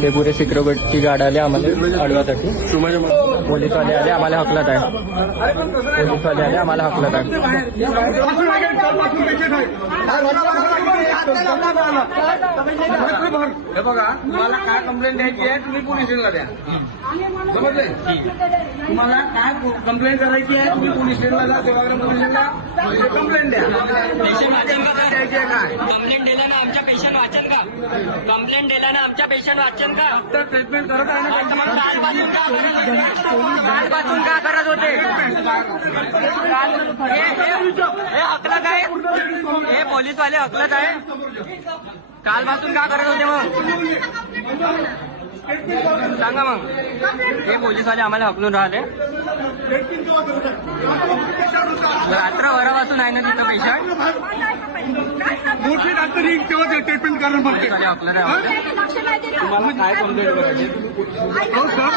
ते पुरे security guard आले आम्हाला अडवासाठी. पोलीसवाले आले आम्हाला हकलत आहे. पोलीसवाले आले आम्हाला हकलत आहे. हे बघा, तुम्हाला काय कंप्लेंट द्यायची आहे तुम्ही पोलीस स्टेशनला द्या. समजले? तुम्हाला काय कंप्लेंट करायची आहे तुम्ही पोलीस स्टेशनला जा. सेवाग्राम पोलीस स्टेशनला कंप्लेंट द्या. द्यायची आहे काय? कंप्लेंट दिल्यानं आमच्या पेशंट वाचन का? कंप्लेंट दिल्यानं आमच्या पेशंट वाचन का? डॉक्टर ट्रीटमेंट करत आहे ना. कालपासून का करत होते? हे हकलत आहे. हे पोलीसवाले हकलत आहे. कालपासून का करत होते मग सांगा. मग हे पोलीसवाले आम्हाला हकलून राहिले. रात्रभरापासून आहे ना तिथं पेशंट. मोठे डॉक्टर येईल तेव्हा ते ट्रीटमेंट करणं पडते. हकलत आहे. तुम्हाला काय कंप्लेंट करायची? हो सर.